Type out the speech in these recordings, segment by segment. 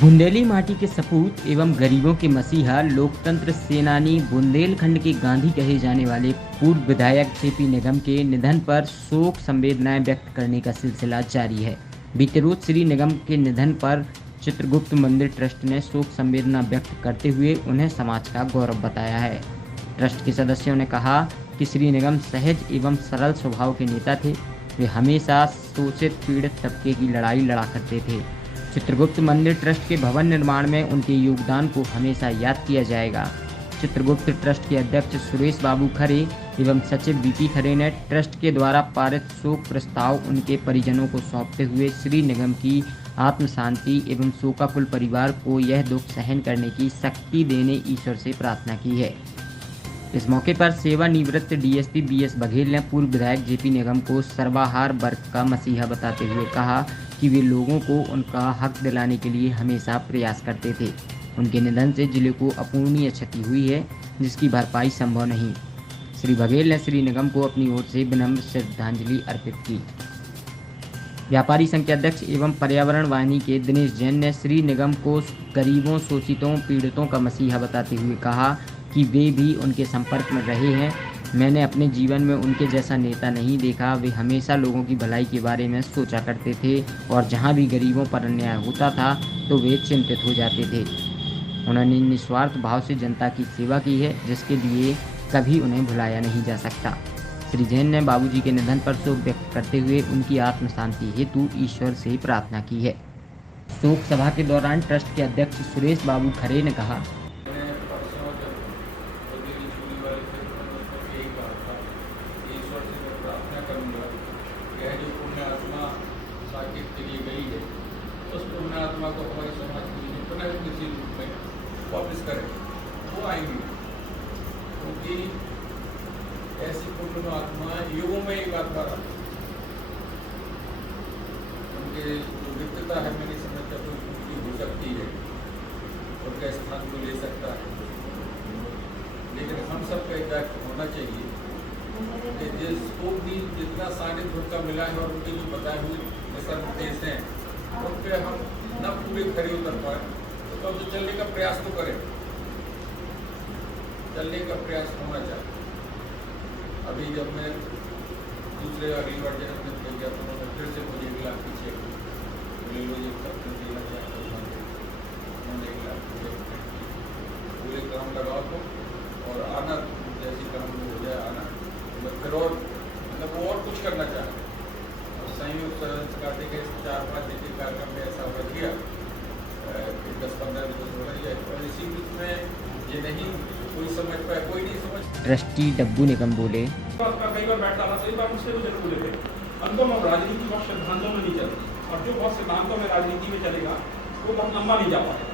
बुंदेली माटी के सपूत एवं गरीबों के मसीहा लोकतंत्र सेनानी बुंदेलखंड के गांधी कहे जाने वाले पूर्व विधायक जेपी निगम के निधन पर शोक संवेदनाएं व्यक्त करने का सिलसिला जारी है। बीते रोज श्री निगम के निधन पर चित्रगुप्त मंदिर ट्रस्ट ने शोक संवेदना व्यक्त करते हुए उन्हें समाज का गौरव बताया है। ट्रस्ट के सदस्यों ने कहा कि श्री निगम सहज एवं सरल स्वभाव के नेता थे। वे हमेशा शोषित पीड़ित तबके की लड़ाई लड़ा करते थे। चित्रगुप्त मंदिर ट्रस्ट के भवन निर्माण में उनके योगदान को हमेशा याद किया जाएगा। चित्रगुप्त ट्रस्ट के अध्यक्ष सुरेश बाबू खरे एवं सचिव बीपी खरे ने ट्रस्ट के द्वारा पारित शोक प्रस्ताव उनके परिजनों को सौंपते हुए श्री निगम की आत्म शांति एवं शोकाकुल परिवार को यह दुख सहन करने की शक्ति देने ईश्वर से प्रार्थना की है। इस मौके पर सेवानिवृत्त डीएसपी बीएस बघेल ने पूर्व विधायक जेपी निगम को सर्वाहार वर्ग का मसीहा बताते हुए कहा कि वे लोगों को उनका हक दिलाने के लिए हमेशा प्रयास करते थे। उनके निधन से जिले को अपूरणीय क्षति हुई है, जिसकी भरपाई संभव नहीं। श्री बघेल ने श्री निगम को अपनी ओर से विनम्र श्रद्धांजलि अर्पित की। व्यापारी संघ के अध्यक्ष एवं पर्यावरण वाहिनी के दिनेश जैन ने श्री निगम को गरीबों, शोषितों, पीड़ितों का मसीहा बताते हुए कहा कि वे भी उनके संपर्क में रहे हैं। मैंने अपने जीवन में उनके जैसा नेता नहीं देखा। वे हमेशा लोगों की भलाई के बारे में सोचा करते थे और जहां भी गरीबों पर अन्याय होता था तो वे चिंतित हो जाते थे। उन्होंने निस्वार्थ भाव से जनता की सेवा की है, जिसके लिए कभी उन्हें भुलाया नहीं जा सकता। श्री जैन ने बाबूजी के निधन पर शोक व्यक्त करते हुए उनकी आत्म शांति हेतु ईश्वर से प्रार्थना की है। शोक सभा के दौरान ट्रस्ट के अध्यक्ष सुरेश बाबू खरे ने कहा, यह जो पुण्य आत्मा साकेत के लिए गई है, उस पुण्य आत्मा को हमारे समाज के लिए पुनः किसी रूप में वापस करें, वो आएंगी। क्योंकि ऐसी पुण्य आत्मा युगों में एक आत्मा रहा। उनके जो वित्तता है, मैंने समझता तो उनकी हो सकती है, उनका स्थान को ले सकता है, लेकिन हम सबका एक दायित्व होना चाहिए जिसको भी जितना सानिध्य उनका मिला है और उनके जो बताए हुए दिशा निर्देश हैं उन पर हम न पूरे खड़े उतर पाए तो चलने का प्रयास तो करें, चलने का प्रयास होना चाहिए। अभी जब मैं दूसरे अगली बार जन्मदिन पे गया तो उन्होंने फिर से मुझे 1 लाख पीछे देना चाहता उन्होंने 1 लाख पूरे काम लगाओ तो और आना जैसी काम हो जाए आना फिर और मतलब वो और कुछ करना चाहते हैं। और संयुक्त करते के 4-5 दिन के कार्यक्रम में ऐसा हो गया कि 10-15 दिन हो रही है और इसी बीच में ये नहीं कोई समझ पाए, कोई नहीं समझ। ट्रस्टी डब्बू निगम बोले, कई बार बैठता था, कई बार मुझसे जरूर बोले थे अंतों में राजनीति बहुत सिद्धांतों में नहीं चलती और जो बहुत सिद्धांतों में राजनीति में चलेगा वो बहुत लंबा नहीं जा पाएगा।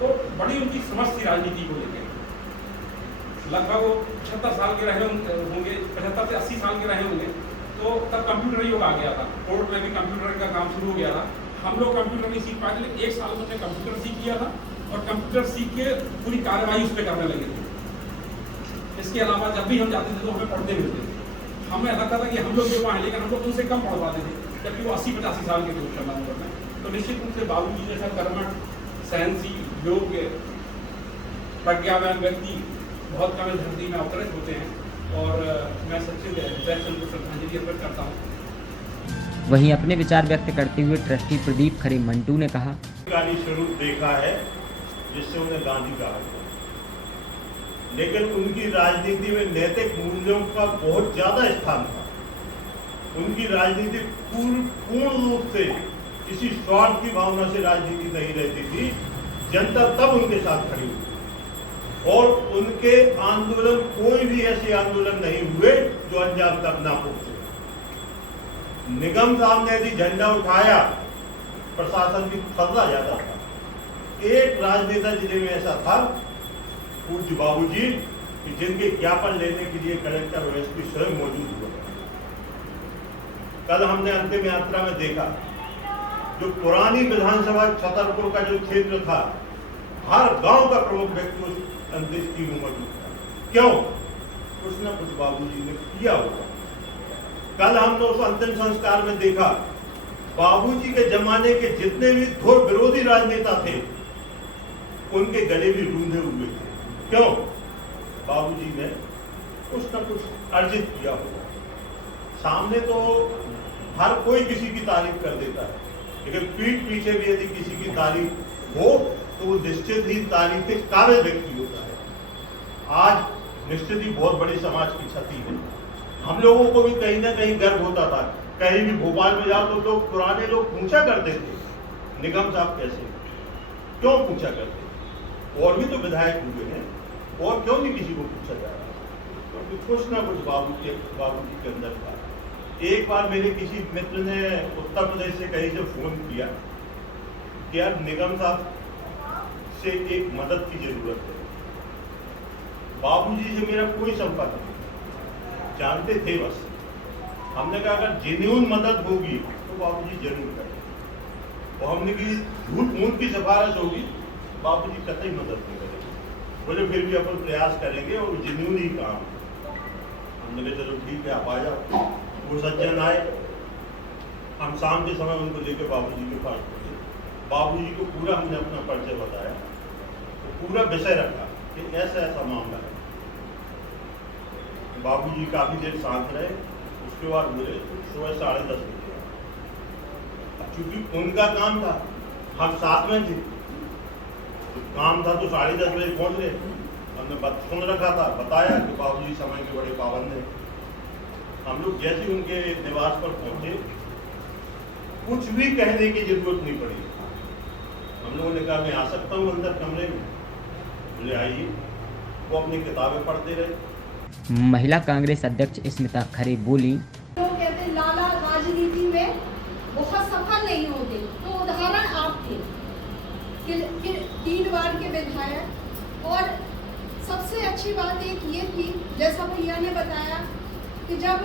तो बड़ी उनकी समझ थी राजनीति को लेकर। लगभग वो 76 साल के रहे होंगे, 75 से 80 साल के रहे होंगे, तो तब कंप्यूटर युग आ गया था। कोर्ट में भी कंप्यूटर का काम शुरू हो गया था। हम लोग कंप्यूटर नहीं सीख पाए, लेकिन 1 साल में हमने कंप्यूटर सीख किया था और कंप्यूटर सीख के पूरी कार्रवाई उस पर करने लगे थे। इसके अलावा जब भी हम जाते थे तो हमें पढ़ते मिलते थे। हमें लगता था कि हम लोग जो वहाँ हैं, लेकिन हम लोग उनसे कम पढ़ पाते थे, जबकि वो 80-85 साल के थे उस समय में। तो निश्चित रूप से बाबू जी जैसा कर्मठ, सहनशील, योग्य, प्रज्ञावान व्यक्ति बहुत कम धरती में अवतरित होते हैं और मैं सच्चे दिल से उनको श्रद्धांजलि अर्पित करता हूँ। वहीं अपने विचार व्यक्त करते हुए ट्रस्टी प्रदीप खरे मंटू ने कहा, गांधी स्वरूप देखा है जिससे उन्हें गांधी कहा, लेकिन उनकी राजनीति में नैतिक मूल्यों का बहुत ज्यादा स्थान था। उनकी राजनीति पूर्ण रूप से किसी स्वार्थ की भावना से राजनीति नहीं रहती थी। जनता तब उनके साथ खड़ी हुई और उनके आंदोलन कोई भी ऐसे आंदोलन नहीं हुए जो अंजाम तक ना पहुंचे। निगम साहब ने यदि झंडा उठाया, प्रशासन की फर्रा जाता था। एक राजनेता जिले में ऐसा था, पूज्य बाबूजी, कि जिनके ज्ञापन लेने के लिए कलेक्टर और एसपी स्वयं मौजूद हुए। कल हमने अंतिम यात्रा में देखा, जो पुरानी विधानसभा छतरपुर का जो क्षेत्र था, हर गांव का प्रमुख व्यक्ति उस अंत्येष्टि में मौजूद था। क्यों? कुछ न कुछ बाबूजी ने किया होगा। कल हमने उस अंतिम संस्कार में देखा बाबूजी के जमाने के जितने भी धुर विरोधी राजनेता थे उनके गले भी रूंधे हुए थे। क्यों? बाबूजी ने कुछ ना कुछ अर्जित किया होगा। सामने तो हर कोई किसी की तारीफ कर देता है, लेकिन पीठ पीछे भी यदि किसी की तारीफ हो तो वो निश्चित ही तारीफ के काबिल व्यक्ति होता है। आज निश्चित ही बहुत बड़ी समाज की क्षति है। हम लोगों को भी कहीं ना कहीं गर्व होता था। कहीं भी भोपाल में जाओ तो लोग, पुराने लोग पूछा करते थे, निगम साहब कैसे? क्यों पूछा करते? और भी तो विधायक हुए हैं, और क्यों नहीं किसी को पूछा जा रहा? क्योंकि कुछ ना कुछ बाबूजी के अंदर था। एक बार मेरे किसी मित्र ने उत्तर प्रदेश से कहीं से फोन किया कि यार निगम साहब से एक मदद की जरूरत है। बाबूजी से मेरा कोई संपर्क नहीं, जानते थे बस। हमने कहा अगर जेन्युइन मदद होगी तो बाबूजी जरूर करें, और हमने की झूठ मूठ की सिफारिश होगी बाबूजी कतई मदद नहीं करेंगे। बोले फिर भी अपन प्रयास करेंगे और जेन्युइन ही काम। हमने कहा चलो ठीक है, आप आ जाओ। वो सज्जन आए, हम शाम के समय उनको लेकर बाबूजी के पास पहुंचे। बाबूजी को पूरा हमने अपना परिचय बताया, तो पूरा विषय रखा कि ऐसा ऐसा मामला है। बाबूजी काफी देर शांत रहे। उसके बाद बोले सुबह 10:30 बजे। चूंकि उनका काम था, हम साथ में थे, तो काम था तो 10:30 बजे पहुंच गए। हमने सुन रखा था, बताया कि बाबूजी समय के बड़े पाबंद हैं। हम लोग जैसे उनके निवास पर पहुंचे, कुछ भी कहने की जरूरत नहीं पड़ी। हम लोगों ने कहा मैं आ सकता हूँ अंदर कमरे में? बोले आइए। वो अपनी किताबें पढ़ते रहे। महिला कांग्रेस अध्यक्ष स्मिता खरे बोली, तो कहते लाला राजनीति में बहुत सफल नहीं होते, तो उदाहरण आप थे कि 3 बार के विधायक। और सबसे अच्छी बात एक ये थी, जैसा भैया ने बताया कि जब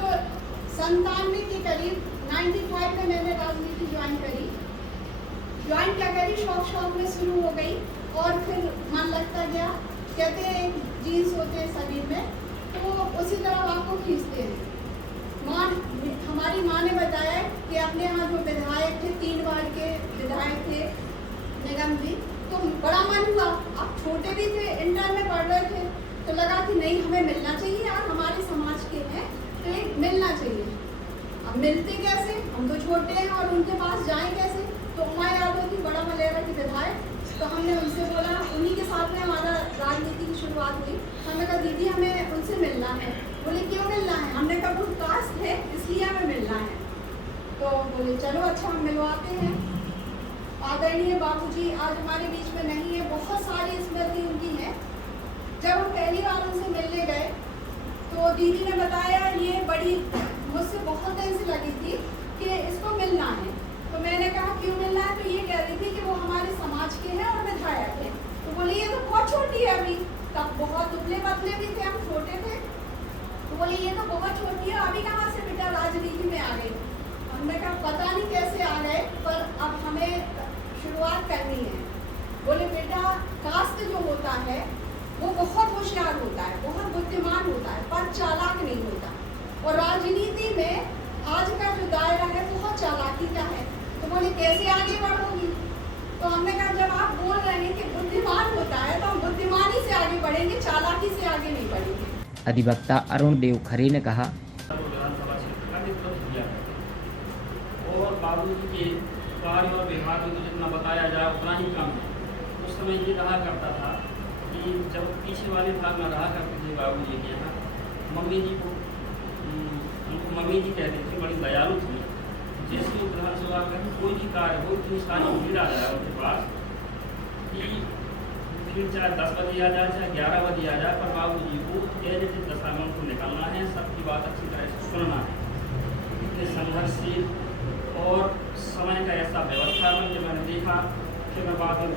97 के करीब 95 में मैंने राजनीति ज्वाइन क्या करी, शौक में शुरू हो गई और फिर मन लगता गया। कहते हैं जीन्स होते हैं शरीर में, तो उसी तरह आपको खींचते हैं। हमारी माँ ने बताया कि अपने यहाँ जो विधायक थे, 3 बार के विधायक थे निगम जी, तो बड़ा मन हुआ। अब छोटे भी थे, इंटर में पढ़ रहे थे, तो लगा कि नहीं हमें मिलना चाहिए यार, हमारे समाज के हैं तो एक मिलना चाहिए। अब मिलते कैसे, हम तो छोटे हैं और उनके पास जाएं कैसे? तो उमा यादव थी, बड़ा मलेरा की विधायक। तो हमने उनसे बोला, उन्हीं के साथ में हमारा राजनीति की शुरुआत हुई। हमने कहा दीदी हमें उनसे मिलना है। बोले क्यों मिलना है? हमने कहा वो कास्ट है इसलिए हमें मिलना है। तो बोले चलो अच्छा हम मिलवाते हैं। आदरणीय बाबूजी आज हमारे बीच में नहीं है, बहुत सारी स्मृति उनकी है। जब हम पहली बार उनसे मिलने गए तो दीदी ने बताया, ये बड़ी मुझसे बहुत दिन से लगी थी कि इसको मिलना है। तो मैंने कहा क्यों मिलना है? तो ये कह रही थी कि वो हमारे समाज के हैं और विधायक हैं। तो बोले ये तो बहुत छोटी है अभी, तब बहुत दुबले पतले भी थे, हम छोटे थे। तो बोले ये तो बहुत छोटी है, अभी कहाँ से बेटा राजनीति में आ गई? हमने कहा पता नहीं कैसे आ गए, पर अब हमें शुरुआत करनी है। बोले बेटा कास्ट जो होता है वो बहुत होशियार होता है, बहुत बुद्धिमान होता है, पर चालाक नहीं होता। और राजनीति में आज का जो दायरा है बहुत चालाकी का है। तो बोले कैसे आगे बढ़ोगी? तो हमने कहा जब आप बोल रहे हैं कि बुद्धिमान होता है तो हम बुद्धिमानी से आगे बढ़ेंगे, चालाकी से आगे नहीं बढ़ेंगे। अधिवक्ता अरुण देव खरे ने कहा, और बाबूजी के कार्य और व्यवहार में जितना बताया जाए उतना ही कम है। उस समय ये कहा करता था कि जब पीछे वाले भाग में रहा करते थे बाबूजी के यहाँ, मम्मी जी को उनको मम्मी जी कहते थे, बड़ी दयालु थी। जैसे ही ग्रहण से आकर कोई भी कार्य हो, इतनी सारी भीड़ आ जाए उनके पास कि फिर चाहे 10 बजे आ जाए चाहे 11 बजे आ जाए, पर बाबूजी को जैसे दशा में उनको निकलना है, सबकी बात अच्छी तरह से सुनना है। इतने संघर्षशील और समय का ऐसा व्यवस्था बन के मैंने देखा कि मैं बाद में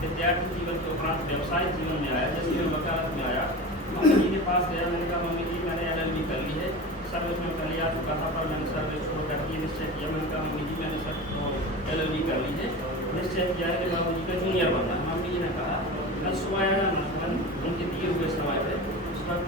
विद्यार्थी जीवन के उपरांत व्यवसायिक जीवन में आया। जैसे मैं वकालत में आया, मम्मी जी के पास गया, मैंने कहा मम्मी जी मैंने LLB कर ली है, सर्विस में कर लिया चुका था, पर मैंने सर्विस छोड़ कर के निश्चय किया। मैंने कहा मम्मी जी मैंने LLB कर ली है, निश्चय किया है कि बाबू जी का जूनियर बनना है। मम्मी जी ने कहा कल सुबह आया ना, उनके दिए हुए समय पर उस वक्त